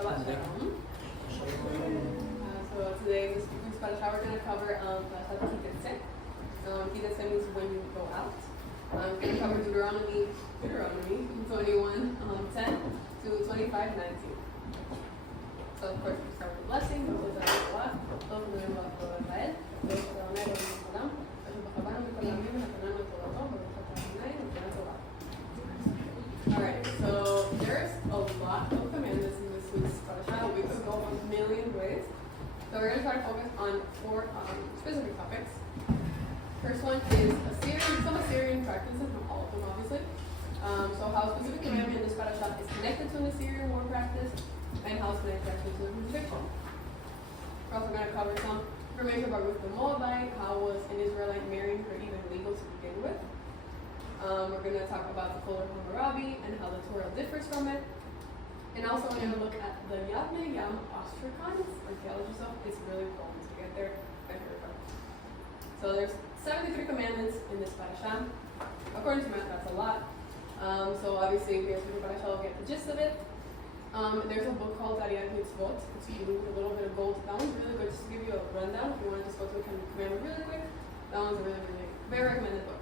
Shabbat Shalom. So today, this parasha we're going to cover parashat Tetze. Tetze means when you go out. We're going to cover Deuteronomy 21, 10 to 25, 19. So of course we start with blessing. Alright, so there's a lot of commandments in this week's parasha. We could go a million ways. So we're going to try to focus on four specific topics. First one is some Assyrian practices, not all of them obviously. So how a specific commandment in this parasha is connected to an Assyrian war practice, and how it's connected to the crucifixion. We're also going to cover some information about Ruth the Moabite, how was an Israelite marrying her even legal to begin with. We're going to talk about the Fuller Hammurabi and how the Torah differs from it. And also we're going to look at the Yavne Yam Ostracons archaeology stuff. It's really cool to get there. So there's 73 commandments in this parasha. According to math, that's a lot. So obviously, if we have to do parasha, we'll get the gist of it. There's a book called Dariyat Mitzvot. It's with a little bit of gold. That one's really good, just to give you a rundown. If you want to just go through the commandment really quick, that one's a really, really very recommended book.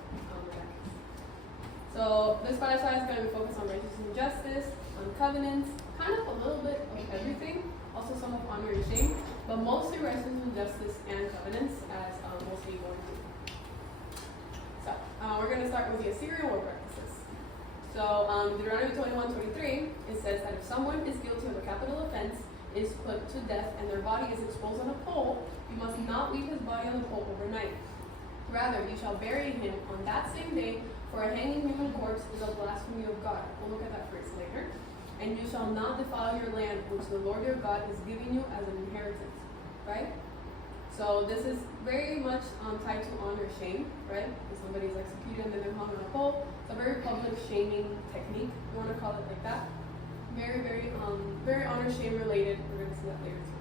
So this parasha is going to be focused on righteousness and justice, on covenants, kind of a little bit of everything, also some of honor and shame, but mostly righteousness and justice and covenants, as we'll see going through. So we're going to start with the Assyrian war practices. So Deuteronomy 21:23, it says that if someone is guilty of a capital offense, is put to death, and their body is exposed on a pole, you must not leave his body on the pole overnight. Rather, you shall bury him on that same day, for a hanging human corpse is a blasphemy of God. We'll look at that phrase later. And you shall not defile your land, which the Lord your God is giving you as an inheritance. Right? So this is very much tied to honor shame, right? If somebody's executed and then they're hung on a pole, it's a very public shaming technique. You want to call it like that. Very, very honor shame related. We're going to see that later too.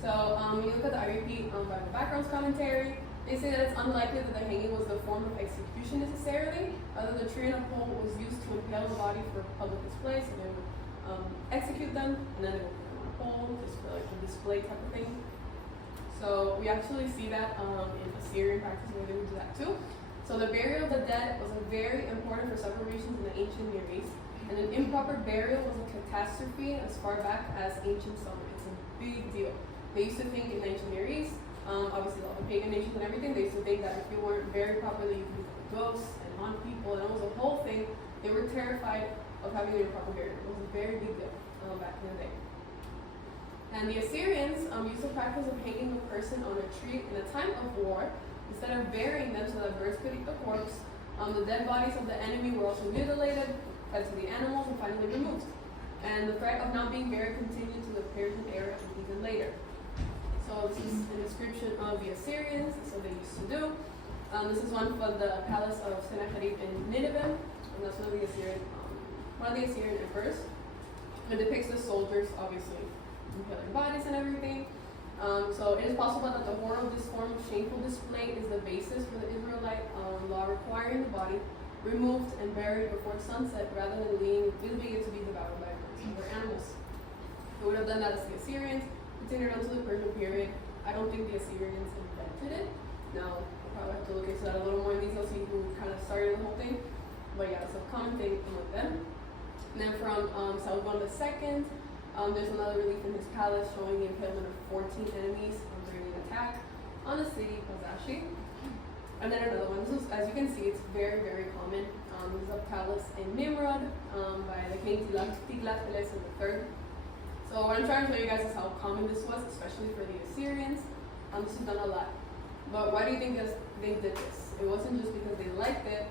So when you look at the IVP by the backgrounds commentary, they say that it's unlikely that the hanging was the form of execution necessarily. Rather, the tree and a pole was used to impale the body for public display, so they would execute them, and then they would put them on a pole, just for like a display type of thing. So we actually see that in Assyrian practice where they would do that too. So the burial of the dead was very important for several reasons in the ancient Near East, and an improper burial was a catastrophe as far back as ancient summer. It's a big deal. They used to think in the ancient Near East, obviously all the pagan nations and everything, they used to think that if you weren't buried properly, you could become ghosts and haunt people, and it was a whole thing. They were terrified of having an improper burial. It was a very big deal back in the day. And the Assyrians used the practice of hanging a person on a tree in a time of war. Instead of burying them so that birds could eat the corpse, the dead bodies of the enemy were also mutilated, fed to the animals, and finally removed. And the threat of not being buried continued to the Persian era and even later. So this is a description of the Assyrians, that's what they used to do. This is one for the palace of Sennacherib in Nineveh, and that's one of the Assyrian emperors. It depicts the soldiers, obviously, impaling bodies and everything. So it is possible that the horror of this form of shameful display is the basis for the Israelite law requiring the body removed and buried before sunset rather than leaving it to be devoured by birds and other animals. They would have done that as the Assyrians. Continued until the Persian period. I don't think the Assyrians invented it. Now, we'll probably have to look into that a little more in detail, see who kind of started the whole thing. But yeah, it's a common thing with them. And then from Salvan II, there's another relief in his palace showing the impalement of 14 enemies during an attack on the city of Zashi. And then another one. This is, as you can see, it's very, very common. This is a palace in Nimrod by the king Tiglath-Pileser III. So what I'm trying to show you guys is how common this was, especially for the Assyrians. This is done a lot. But why do you think they did this? It wasn't just because they liked it.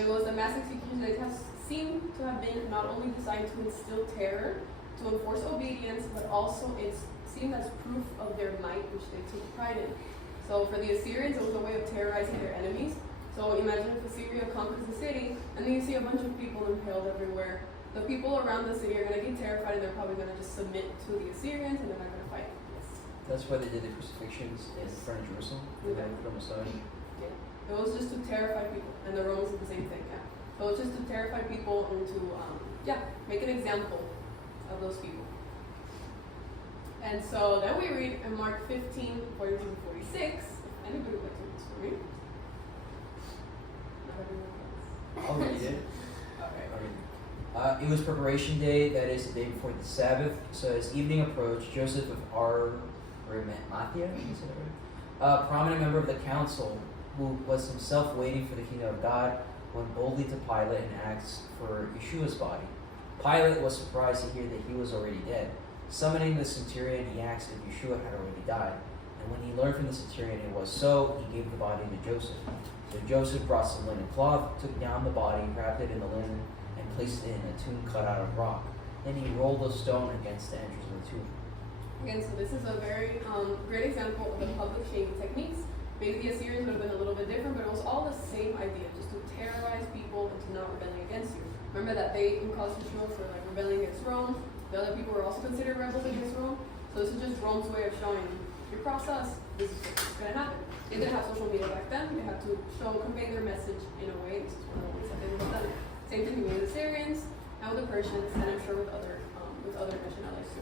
It was the mass executions that seemed to have been not only designed to instill terror, to enforce obedience, but also it seemed as proof of their might, which they took pride in. So for the Assyrians, it was a way of terrorizing their enemies. So imagine if Assyria conquers the city, and then you see a bunch of people impaled everywhere. The people around the city are going to get terrified, and they're probably going to just submit to the Assyrians, and they're not going to fight. Yes. That's why they did the crucifixions in front of Jerusalem. Yeah. From a side. Yeah. It was just to terrify people, and the Romans did the same thing. Yeah. So it's just to terrify people and to make an example of those people. And so then we read in Mark 15, 42 to 46. Anybody would like to read this for me? Not everyone does. I'll read it. Okay. It was preparation day, that is the day before the Sabbath. So as evening approached, Joseph of Arimathea, a prominent member of the council, who was himself waiting for the kingdom of God, went boldly to Pilate and asked for Yeshua's body. Pilate was surprised to hear that he was already dead. Summoning the centurion, he asked if Yeshua had already died. And when he learned from the centurion it was so, he gave the body to Joseph. So Joseph brought some linen cloth, took down the body, wrapped it in the linen, and placed it in a tomb cut out of rock. Then he rolled a stone against the entrance of the tomb. Again, so this is a very great example of the public shaming techniques. Maybe the Assyrians would have been a little bit different, but it was all the same idea, just to terrorize people into not rebelling against you. Remember that they caused Yeshua for like rebelling against Rome. The other people were also considered rebels against Rome. So this is just Rome's way of showing, you cross us, this is what's going to happen. They didn't have social media back then. They had to convey their message in a way. This is one of the ways that they would have done it. Same thing with the Syrians and with the Persians, and I'm sure with other mission allies too.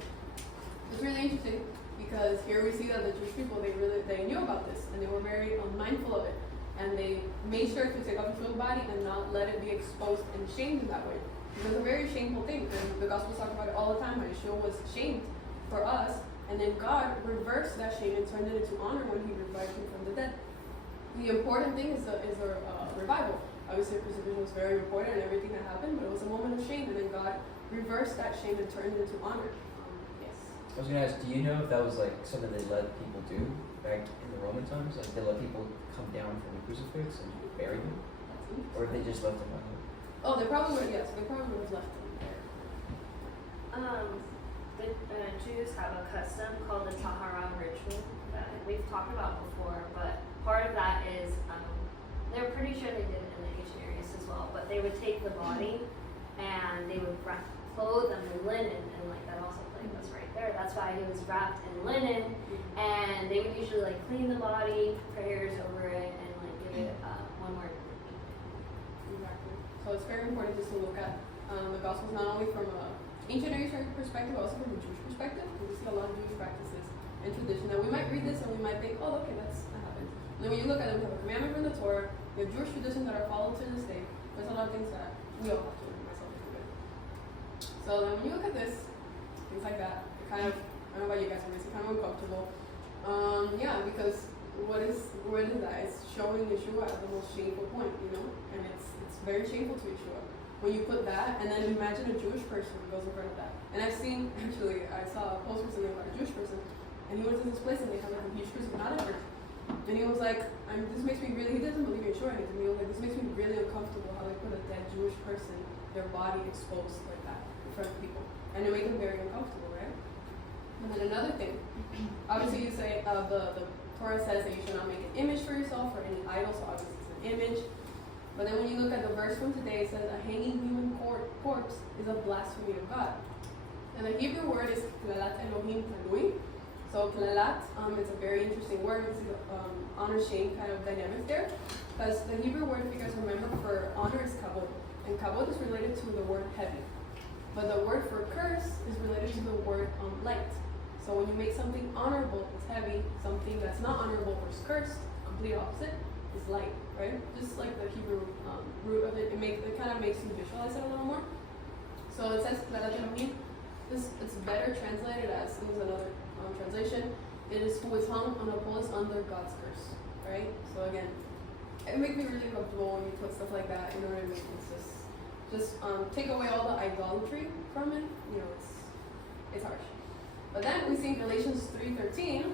It's really interesting because here we see that the Jewish people, they knew about this and they were very mindful of it, and they made sure to take off Yeshua's body and not let it be exposed and shamed in that way. It was a very shameful thing, and the Gospels talk about it all the time. How Yeshua was shamed for us, and then God reversed that shame and turned it into honor when He revived Him from the dead. The important thing is a revival. Obviously, crucifixion was very important and everything that happened, but it was a moment of shame, and then God reversed that shame and turned it into honor. Yes. I was going to ask, do you know if that was like something they let people do back in the Roman times? Like they let people come down from the crucifix and bury them? Or if they just left them like that? Oh, they probably would, yes. They probably would have left them there. The Jews have a custom called the Tahara ritual that we've talked about before, but part of that is, they're pretty sure they did it in the ancient areas as well, but they would take the body and they would clothe them in linen, and like that also played was right there. That's why he was wrapped in linen, and they would usually like clean the body, prayers over it, and like give it one more. Exactly. So it's very important just to look at the Gospels not only from an ancient Near Eastern perspective, but also from a Jewish perspective. We see a lot of Jewish practices and tradition. Now we might read this and we might think, oh, okay, that happened. And then when you look at it, we have a commandment from the Torah. We have Jewish traditions that are followed to this day. There's a lot of things that we all have to learn, myself included. So then when you look at this, things like that, it kind of, I don't know about you guys, but it's kind of uncomfortable. Yeah, because what is that? It's showing Yeshua at the most shameful point, you know? And it's very shameful to Yeshua when you put that, and then imagine a Jewish person who goes in front of that. And I saw a post recently about a Jewish person, and he went to this place and they had like a huge crucifix, not a church. And he was like, this makes me really, he doesn't believe in Yeshua or anything. He was like, this makes me really uncomfortable how they put a dead Jewish person, their body exposed like that in front of people. And it made him very uncomfortable, right? And then another thing, obviously you say, the Torah says that you should not make an image for yourself or any idol, so obviously it's an image. But then when you look at the verse from today, it says a hanging human corpse is a blasphemy of God. And the Hebrew word is klalat Elohim talui. So klalat, it's a very interesting word. It's honor shame kind of dynamic there. Because the Hebrew word, if you guys remember, for honor is kavod. And kavod is related to the word heavy. But the word for curse is related to the word light. So when you make something honorable, it's heavy. Something that's not honorable or cursed, complete opposite, is light, right? Just like the Hebrew root of it, it kind of makes you visualize it a little more. So it says klalat Elohim. It's better translated as, this is another translation, it is who is hung on a pole is under God's curse, right? So again, it makes me really comfortable when you put stuff like that, you know what I mean? It's just take away all the idolatry from it, you know, it's harsh. But then we see in Galatians 3:13,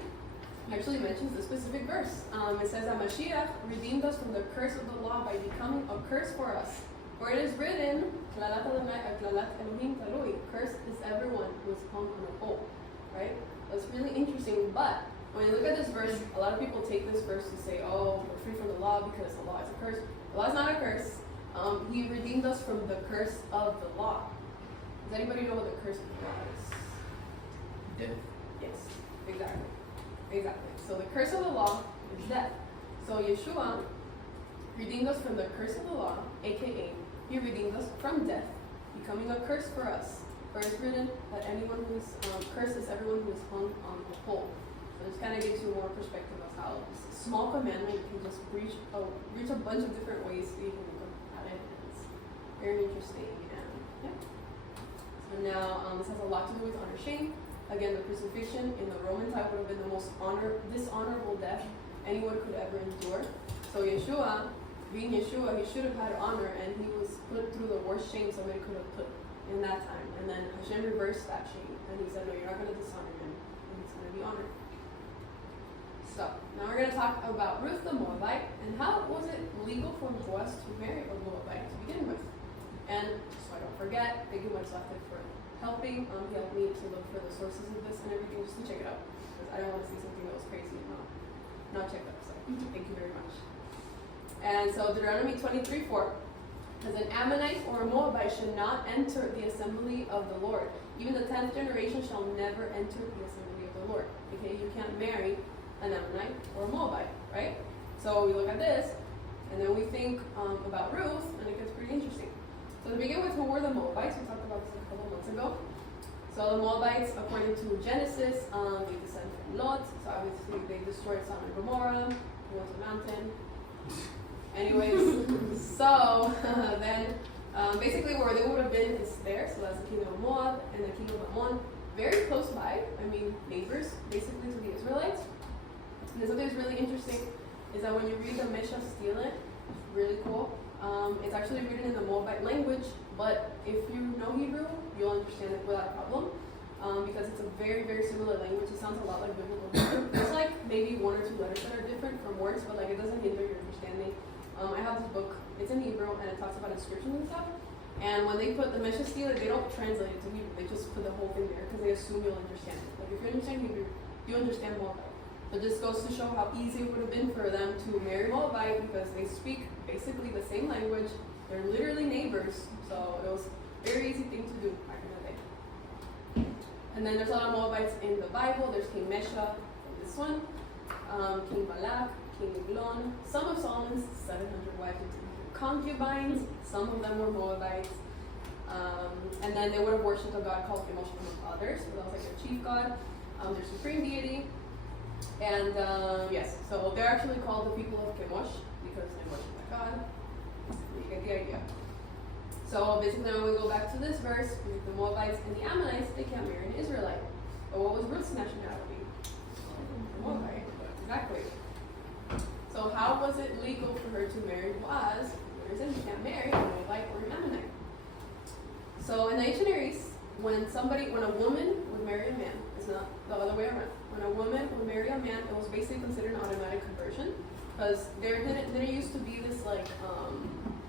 actually mentions the specific verse. It says that Mashiach redeemed us from the curse of the law by becoming a curse for us. For it is written, klalat Elohim talui, cursed is everyone who is hung on a pole, right? That's really interesting, but when you look at this verse, a lot of people take this verse to say, oh, we're free from the law because the law is a curse. The law is not a curse. He redeemed us from the curse of the law. Does anybody know what the curse of the law is? Death. Yes, exactly. So the curse of the law is death. So Yeshua redeemed us from the curse of the law, aka He redeemed us from death, becoming a curse for us. For it's written that anyone who curses everyone who is hung on a pole. So this kind of gives you more perspective of how this small commandment can just reach a bunch of different ways that you can look at it. It's very interesting. And yeah. So now this has a lot to do with honor shame. Again, the crucifixion in the Roman time would have been the most dishonorable death anyone could ever endure. So Yeshua, being Yeshua, he should have had honor, and he was put through the worst shame somebody could have put in that time. And then Hashem reversed that shame, and he said, no, you're not going to dishonor him, and he's going to be honored. So, now we're going to talk about Ruth the Moabite, and how was it legal for Boaz to marry a Moabite to begin with. And so I don't forget, thank you much, Lafayette, for helping. He helped me to look for the sources of this and everything, just to check it out, because I don't want to see something that was crazy and not checked up. So, thank you very much. And so Deuteronomy 23:4 says, an Ammonite or a Moabite should not enter the assembly of the Lord. Even the 10th generation shall never enter the assembly of the Lord. Okay, you can't marry an Ammonite or a Moabite, right? So we look at this, and then we think about Ruth, and it gets pretty interesting. So to begin with, who were the Moabites? We talked about this a couple months ago. So the Moabites, according to Genesis, they descend from Lot. So obviously they destroyed Sodom and Gomorrah. He went to a mountain. Anyways, so then basically where they would have been is there. So that's the kingdom of Moab and the kingdom of Ammon. Very close by, I mean neighbors, basically to the Israelites. And something that's really interesting is that when you read the Mishnah Stele, it's really cool. It's actually written in the Moabite language, but if you know Hebrew, you'll understand it without a problem. Because it's a very, very similar language. It sounds a lot like biblical Hebrew. There's like maybe one or two letters that are different from words, but like it doesn't hinder your understanding. I have this book, it's in Hebrew, and it talks about inscriptions and stuff. And when they put the Mishnah Stele, they don't translate it to Hebrew. They just put the whole thing there because they assume you'll understand it. Like if you understand Hebrew, you understand Moabite. But this goes to show how easy it would have been for them to marry Moabite because they speak basically the same language. They're literally neighbors, so it was a very easy thing to do back in the day. And then there's a lot of Moabites in the Bible. There's King Mesha, this one, King Balak, King Eglon. Some of Solomon's 700 wives and concubines. Some of them were Moabites. And then they would have worshipped a god called Chemosh among others. So that was like their chief god, their supreme deity. And yes, so they're actually called the people of Chemosh because they worship that god. You get the idea. So basically, when we go back to this verse, the Moabites and the Ammonites, they can't marry an Israelite. But what was Ruth's nationality? Moabite. Exactly. So how was it legal for her to marry Boaz? The reason you can't marry a Moabite or an Ammonite. So in the ancient Near East, when a woman would marry a man, it's not the other way around. When a woman would marry a man, it was basically considered an automatic conversion, because there used to be this like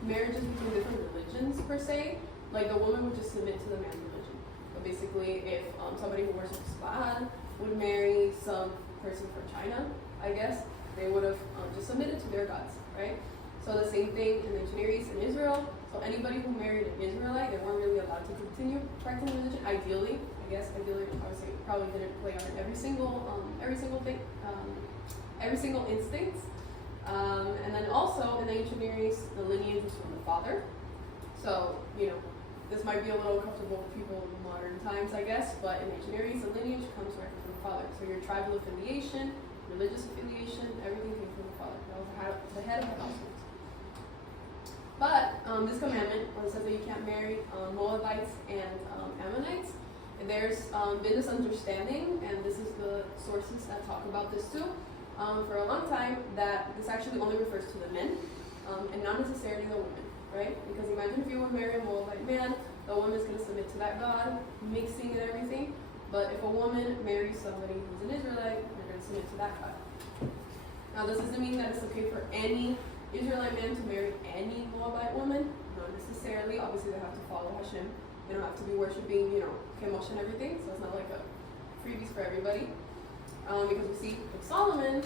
marriages between different religions per se. Like the woman would just submit to the man's religion. But basically, if somebody who worships Baal would marry some person from China, I guess they would have just submitted to their gods, right? So the same thing in the ancient Near East in Israel. So anybody who married an Israelite, they weren't really allowed to continue practicing religion. Ideally, I guess, I would say it probably didn't play out in every single thing, every single instinct. And then also in the ancient Near East, the lineage was from the father. So, this might be a little uncomfortable for people in modern times, I guess, but in ancient Near East, the lineage comes directly from the father. So your tribal affiliation, religious affiliation, everything came from the father. That was the head of the household. But this commandment, when it says that you can't marry Moabites and Ammonites, there's been this understanding, and this is the sources that talk about this too, for a long time, that this actually only refers to the men, and not necessarily the women, right? Because imagine if you would marry a Moabite man, the woman's going to submit to that god, mixing and everything. But if a woman marries somebody who's an Israelite, they're going to submit to that god. Now, this doesn't mean that it's okay for any Israelite man to marry any Moabite woman. Not necessarily. Obviously, they have to follow Hashem. They don't have to be worshiping, Chemosh and everything. So it's not like a freebies for everybody. Because we see with Solomon,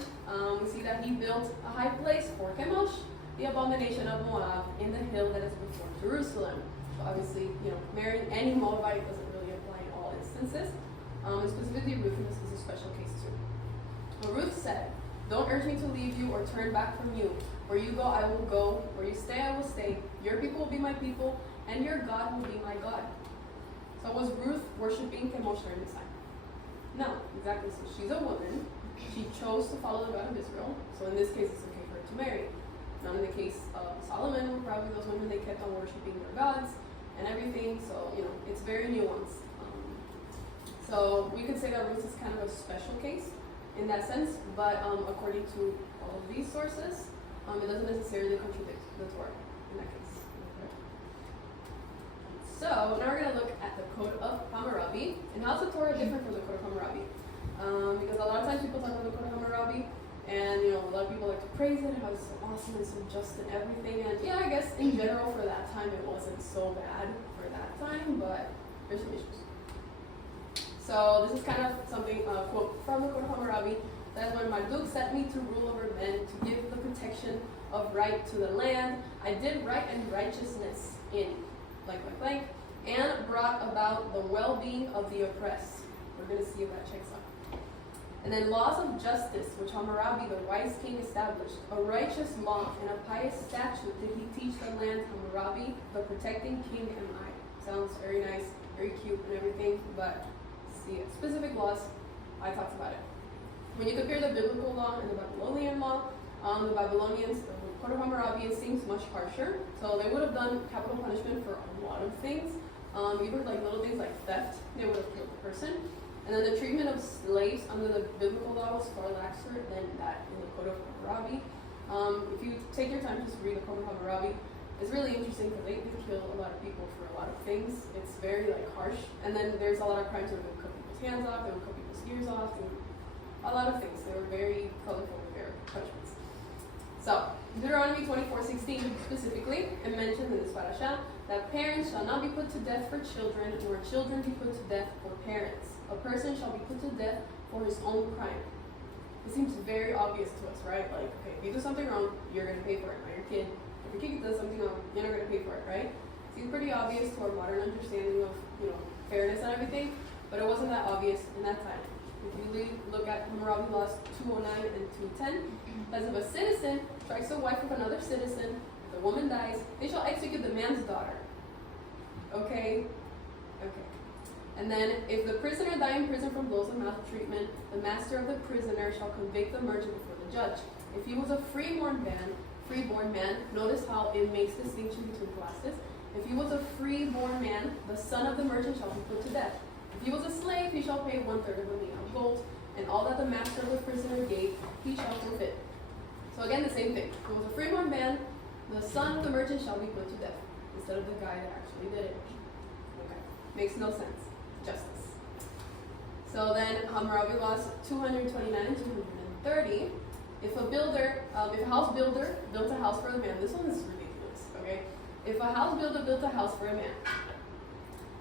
we see that he built a high place for Chemosh, the abomination of Moab, in the hill that is before Jerusalem. So obviously, marrying any Moabite doesn't really apply in all instances. And specifically, Ruth is a special case too. But Ruth said, "Don't urge me to leave you or turn back from you. Where you go, I will go. Where you stay, I will stay. Your people will be my people, and your God will be my God." So So was Ruth worshiping Chemosh during this time? No, exactly. So she's a woman. She chose to follow the God of Israel. So in this case, it's okay for her to marry. Now in the case of Solomon, were probably those women, they kept on worshiping their gods and everything. So, it's very nuanced. So we could say that Ruth is kind of a special case in that sense, but according to all of these sources, it doesn't necessarily contradict the Torah in that case. So now we're going to look at the Code of Hammurabi, and how's the Torah different from the Code of Hammurabi? Because a lot of times people talk about the Code of Hammurabi, and a lot of people like to praise it, how it's so awesome and so just and everything, and yeah, I guess in general for that time it wasn't so bad for that time, but there's some issues. So this is kind of something, quote from the Code of Hammurabi, that is when Marduk sent me to rule over men, to give the protection of right to the land, I did right and righteousness in blank, and brought about the well-being of the oppressed. We're going to see if that checks out. And then laws of justice, which Hammurabi, the wise king, established. A righteous law and a pious statute did he teach the land, Hammurabi, the protecting king am I. Sounds very nice, very cute and everything, but see, specific laws, I talked about it. When you compare the biblical law and the Babylonian law, the Babylonians, the Code of Hammurabi, it seems much harsher. So they would have done capital punishment for a lot of things. Even like little things like theft, they would have killed the person. And then the treatment of slaves under the biblical law was far laxer than that in the Code of Hammurabi. If you take your time just to read the Code of Hammurabi, it's really interesting because they kill a lot of people for a lot of things. It's very harsh. And then there's a lot of crimes where they would cut people's hands off, they would cut people's ears off, and a lot of things. They were very colorful with their punishments. So, Deuteronomy 24:16 specifically, it mentions in this parasha that parents shall not be put to death for children, nor children be put to death for parents. A person shall be put to death for his own crime. It seems very obvious to us, right? Okay, if you do something wrong, you're going to pay for it. Not your kid. If your kid does something wrong, you're not going to pay for it, right? Seems pretty obvious to our modern understanding of, fairness and everything, but it wasn't that obvious in that time. If you look at Hammurabi laws 209 and 210, as if a citizen strikes a wife of another citizen, if the woman dies, they shall execute the man's daughter. Okay. And then, if the prisoner die in prison from blows of maltreatment, the master of the prisoner shall convict the merchant before the judge. If he was a freeborn man, notice how it makes distinction between classes. If he was a freeborn man, the son of the merchant shall be put to death. If he was a slave, he shall pay 1/3 of a mina of gold, and all that the master of the prisoner gave, he shall forfeit. So again, the same thing. If he was a freeborn man, the son of the merchant shall be put to death, instead of the guy that actually did it. Okay, makes no sense. Justice. So then, Hammurabi laws 229 and 230. If a house builder built a house for a man, this one is ridiculous. Okay, if a house builder built a house for a man,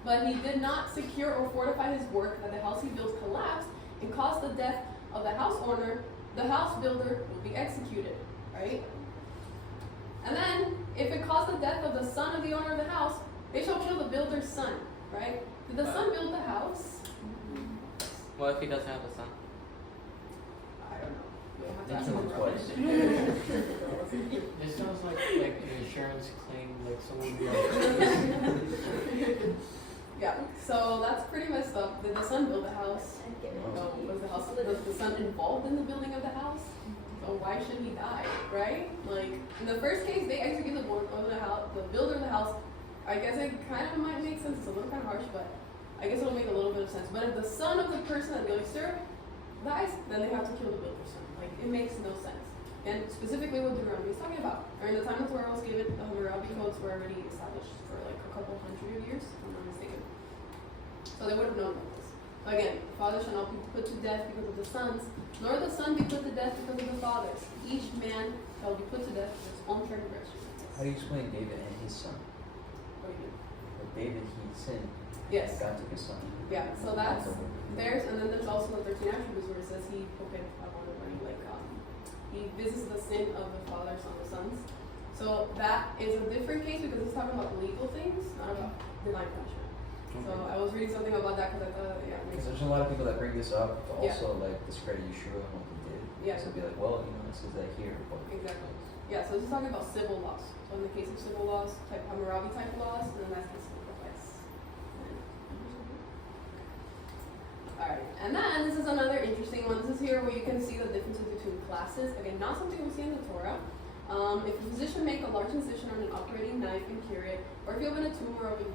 but he did not secure or fortify his work, that the house he built collapsed and caused the death of the house owner, the house builder will be executed, right? And then, if it caused the death of the son of the owner of the house, they shall kill the builder's son, right? Did the son build the house? What if he doesn't have a son? I don't know. You'll have to They ask killed him. him twice. This sounds like an insurance claim, someone would be like, Yeah, so that's pretty messed up. Did the son build the house? No. Was the son involved in the building of the house? So why should he die, right? In the first case, they executed the builder of the house. I guess it kind of might make sense. It's a little kind of harsh, but I guess it'll make a little bit of sense. But if the son of the person that they serve dies, then they have to kill the builder's son. It makes no sense. And specifically what Deuteronomy is talking about. During the time the Torah was given, the Hammurabi codes were already established for a couple hundred years, if I'm not mistaken. So they would have known about this. So again, the father shall not be put to death because of the sons, nor the son be put to death because of the fathers. Each man shall be put to death for his own transgression. How do you explain David and his son? What do you mean? With David, he sinned. Yes. God took his son. Yeah, so that's theirs, and then there's also the 13 attributes where it says he he visits the sin of the fathers on the sons. So that is a different case because it's talking about legal things, not about divine punishment. So I was reading something about that because I thought, yeah, it makes Because sense. there's a lot of people that bring this up to also discredit Yeshua and what he did. Yeah. So be like, well, it says that here. But Exactly. Yeah, so this is talking about civil laws. So in the case of civil laws, type Hammurabi type laws, and then that's the civil rights. Alright, and then this is another interesting one. This is here where you can see the differences between classes. Again, not something we see in the Torah. If a physician make a large incision on an operating knife and cure it, or if you open a tumor of a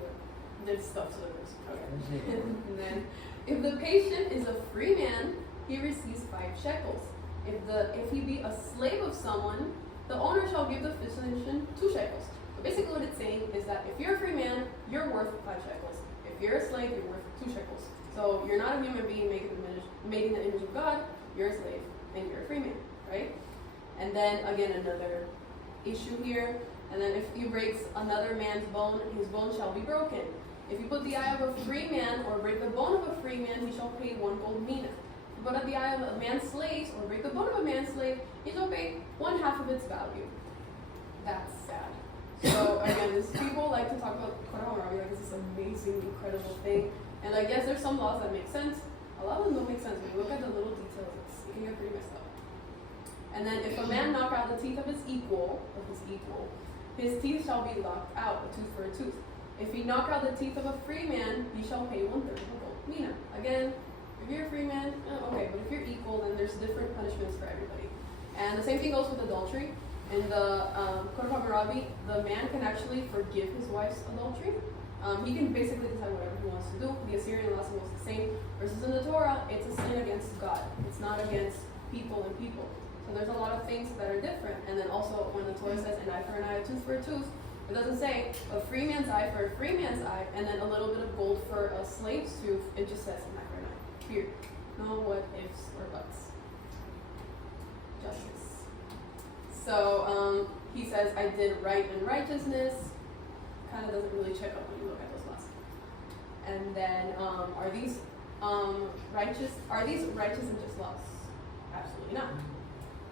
there's stuff to the person. Okay. And then, if the patient is a free man, he receives 5 shekels. If he be a slave of someone, the owner shall give the physician 2 shekels. But basically, what it's saying is that if you're a free man, you're worth 5 shekels. If you're a slave, you're worth 2 shekels. So you're not a human being made in the image of God. You're a slave, and you're a free man, right? And then again, another issue here. And then if he breaks another man's bone, his bone shall be broken. If you put the eye of a free man or break the bone of a free man, he shall pay 1 gold mina. If you put out the eye of a man's slave or break the bone of a man's slave, he shall pay 1/2 of its value. That's sad. So again, these people like to talk about Korah, like it's this amazing, incredible thing. And like, yes, there's some laws that make sense. A lot of them don't make sense. When you look at the little details, it can get pretty messed up. And then if a man knock out the teeth of his equal, his teeth shall be locked out, a tooth for a tooth. If he knock out the teeth of a free man, he shall pay 1/3 of a gold mina. Again, if you're a free man, okay, but if you're equal, then there's different punishments for everybody. And the same thing goes with adultery. In the Korah Marabi, the man can actually forgive his wife's adultery. He can basically decide whatever he wants to do. The Assyrian law was the same. Versus in the Torah, it's a sin against God. It's not against people and people. So there's a lot of things that are different. And then also when the Torah says an eye for an eye, a tooth for a tooth, it doesn't say a free man's eye for a free man's eye and then a little bit of gold for a slave's tooth. It just says an eye for an eye. Period. No what ifs or buts. Justice. So he says, I did right and righteousness. Kind of doesn't really check up when you look at those laws. And then are these righteous and just laws? Absolutely not.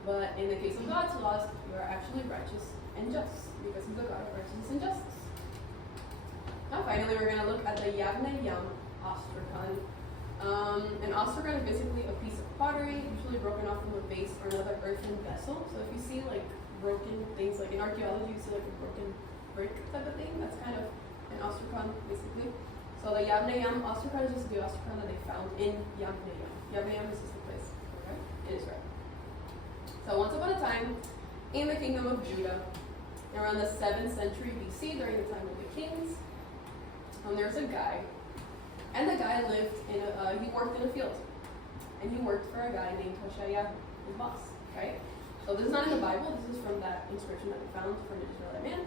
But in the case of God's laws, you are actually righteous and just, because he's a God of righteousness and justice. Now finally, we're going to look at the Yavne Yam Ostracon. An ostracon is basically a piece of pottery, usually broken off from a vase or another earthen vessel. So if you see like broken things, like in archaeology, you see like a broken brick type of thing, that's kind of an ostracon, basically. So the Yavne Yam Ostracon is just the ostracon that they found in Yavne Yam. Yavne Yam is just the place, okay? In Israel. So once upon a time, in the kingdom of Judah, around the 7th century BC, during the time of the kings, there was a guy, and the guy lived in he worked in a field, and he worked for a guy named Hoshea, his boss, right? So this is not in the Bible, this is from that inscription that we found from an Israelite man.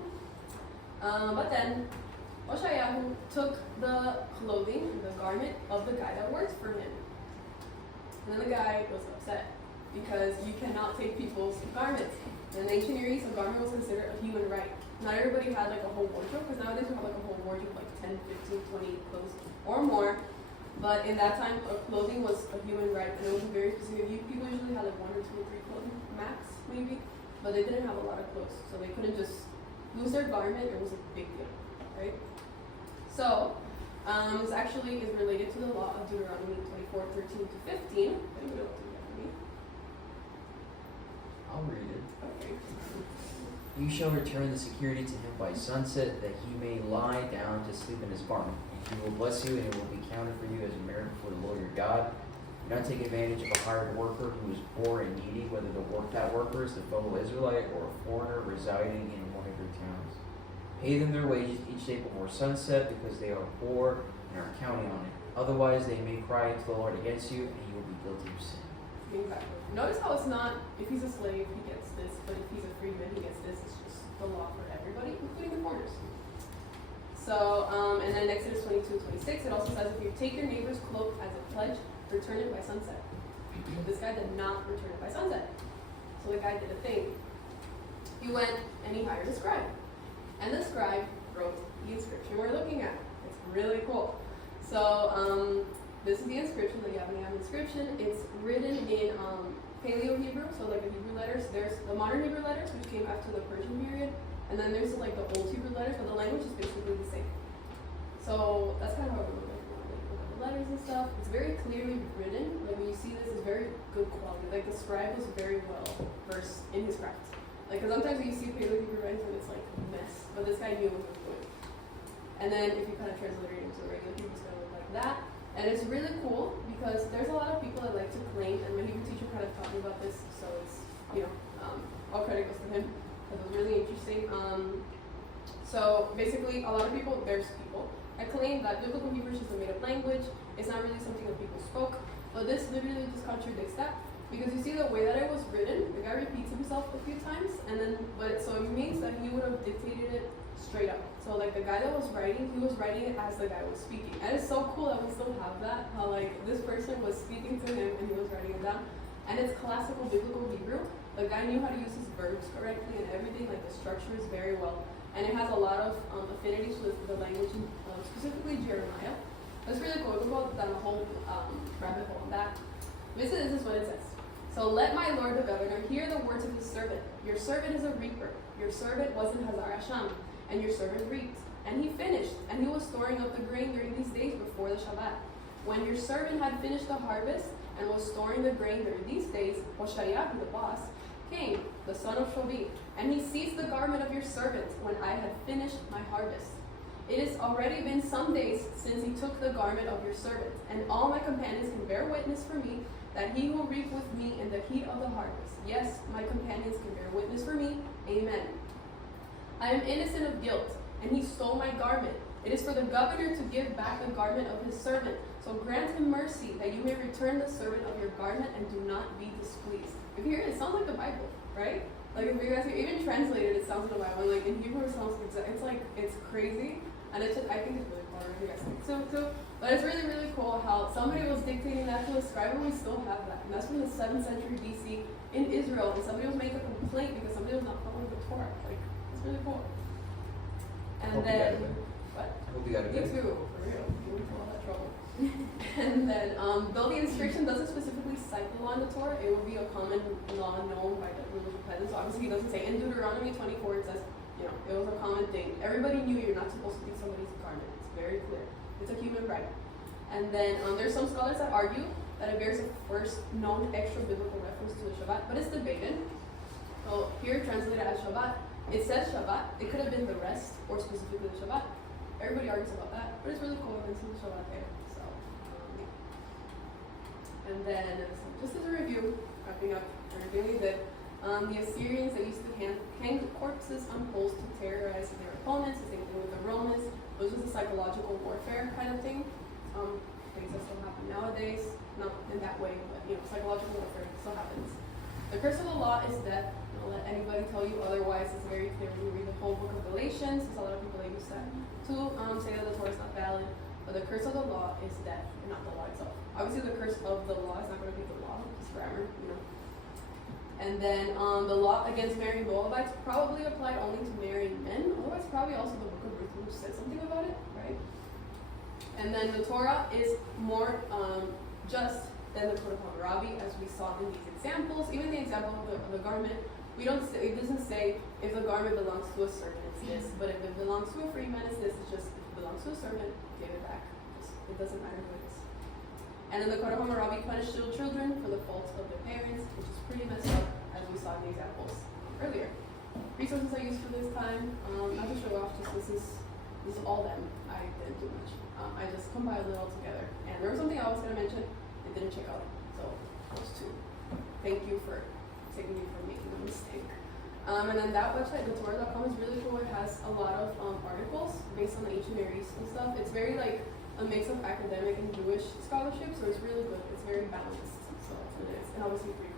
But then, Hoshea took the clothing, the garment of the guy that worked for him. And then the guy was upset, because you cannot take people's garments. In ancient Near East, a garment was considered a human right. Not everybody had like a whole wardrobe, because nowadays we have like a whole wardrobe, like 10, 15, 20 clothes or more. But in that time, clothing was a human right, and it was very specific. People usually had like 1 or 2 or 3 clothing, max, maybe. But they didn't have a lot of clothes, so they couldn't just lose their garment. It was a big deal, right? So, this actually is related to the law of Deuteronomy 24:13 to 15. Anybody else do that for me? I'll read it. Okay. You shall return the security to him by sunset, that he may lie down to sleep in his garment. And he will bless you, and it will be counted for you as a merit before the Lord your God. Do not take advantage of a hired worker who is poor and needy, whether that worker is a fellow Israelite or a foreigner residing in one of your towns. Pay them their wages each day before sunset, because they are poor and are counting on it. Otherwise they may cry to the Lord against you, and you will be guilty of sin. Exactly. Notice how it's not, if he's a slave, he gets this, but if he's a free man, he gets this. It's just the law for everybody, including the foreigners. So, and then in Exodus 22:26, it also says, if you take your neighbor's cloak as a pledge, return it by sunset. But this guy did not return it by sunset. So the guy did a thing. He went and he hired a scribe. And the scribe wrote the inscription we're looking at. It's really cool. So, this is the inscription, the Yavne Yam inscription. It's written in Paleo Hebrew, so like the Hebrew letters. There's the modern Hebrew letters, which came after the Persian period, and then there's like the old Hebrew letters, but the language is basically the same. So that's kind of how it looks like when you look at the letters and stuff. It's very clearly written. Like when you see this, it's very good quality. Like the scribe was very well versed in his craft. Like, because sometimes you see Paleo Hebrew writings and it's like a mess, but this guy knew what he was doing. And then if you kind of translate it into regular Hebrew, it's going to look like that. And it's really cool because there's a lot of people that like to claim, and my Hebrew teacher kind of taught me about this, so it's, all credit goes to him. It was really interesting. So basically, a lot of people, there's people that claim that biblical Hebrew is just a made-up language. It's not really something that people spoke, but this literally just contradicts that. Because you see the way that it was written, the guy repeats himself a few times, and then, so it means that he would have dictated it straight up. So like the guy that was writing, he was writing it as the guy was speaking. And it's so cool that we still have that, how like this person was speaking to him and he was writing it down. And it's classical biblical Hebrew. The guy knew how to use his verbs correctly and everything, like the structure is very well. And it has a lot of affinities with the language, specifically Jeremiah. That's really cool. We'll go down a whole rabbit hole on that. This is what it says. So let my lord the governor hear the words of his servant. Your servant is a reaper. Your servant was in Hazar Asham, and your servant reaped. And he finished, and he was storing up the grain during these days before the Shabbat. When your servant had finished the harvest and was storing the grain during these days, Hoshayah, the boss, came, the son of Shobi, and he seized the garment of your servant when I had finished my harvest. It has already been some days since he took the garment of your servant, and all my companions can bear witness for me that he will reap with me in the heat of the harvest. Yes, my companions can bear witness for me. Amen. I am innocent of guilt, and he stole my garment. It is for the governor to give back the garment of his servant. So grant him mercy, that you may return the servant of your garment and do not be displeased. If you hear it, it sounds like the Bible, right? Like if you guys even translated, it sounds like the Bible. Like in Hebrew, it sounds it's like it's crazy, and it's just, I think it's really cool. You guys think so too? But it's really, really cool how somebody was dictating that to a scribe, and we still have that. And that's from the 7th century BC in Israel, and somebody was making a complaint because somebody was not following the Torah. Like, it's really cool. And then, what? I hope you got it. Me too, for real. You went through all that trouble. And then, though the inscription doesn't specifically cite the law in the Torah, it will be a common law known by the religious peasants. So obviously, he doesn't say in Deuteronomy 24, it says, it was a common thing. Everybody knew you're not supposed to take somebody's garment. It's very clear. It's a human right. And then there's some scholars that argue that it bears a first known extra biblical reference to the Shabbat, but it's debated. So here, translated as Shabbat, it says Shabbat. It could have been the rest or specifically the Shabbat. Everybody argues about that, but it's really cool when it's the Shabbat there. So, and then just as a review, wrapping up everything we did. The Assyrians, they used to hang corpses on poles to terrorize their opponents. The same thing with the Romans. It was just a psychological warfare kind of thing. Things that still happen nowadays, not in that way, but psychological warfare still happens. The curse of the law is death. Don't let anybody tell you otherwise. It's very clear when you read the whole book of Galatians. There's a lot of people that use that to say that the Torah is not valid. But the curse of the law is death, and not the law itself. Obviously, the curse of the law is not going to be the law. It's grammar, And then the law against marrying Moabites probably applied only to marrying men. Otherwise, probably also the book of Ruth, which said something about it, right? And then the Torah is more just than the Code of Hammurabi, as we saw in these examples. Even the example of the garment, it doesn't say if the garment belongs to a servant, it's this. But if it belongs to a free man, it's this. It's just if it belongs to a servant, give it back. It doesn't matter who it is. And then the Code of Hammurabi punished little children for the faults of their parents, which is pretty messed up, as we saw in the examples earlier. Resources I used for this time, not to show off, just this is all them. I didn't do much. I just compiled it all together. And there was something I was going to mention, and didn't check out. So those two. Thank you for saving me from making a mistake. And then that website, thetorah.com, is really cool. It has a lot of articles based on the ancient Near East and stuff. It's very like a mix of academic and Jewish scholarship, so it's really good. It's very balanced. So it's really nice. And obviously free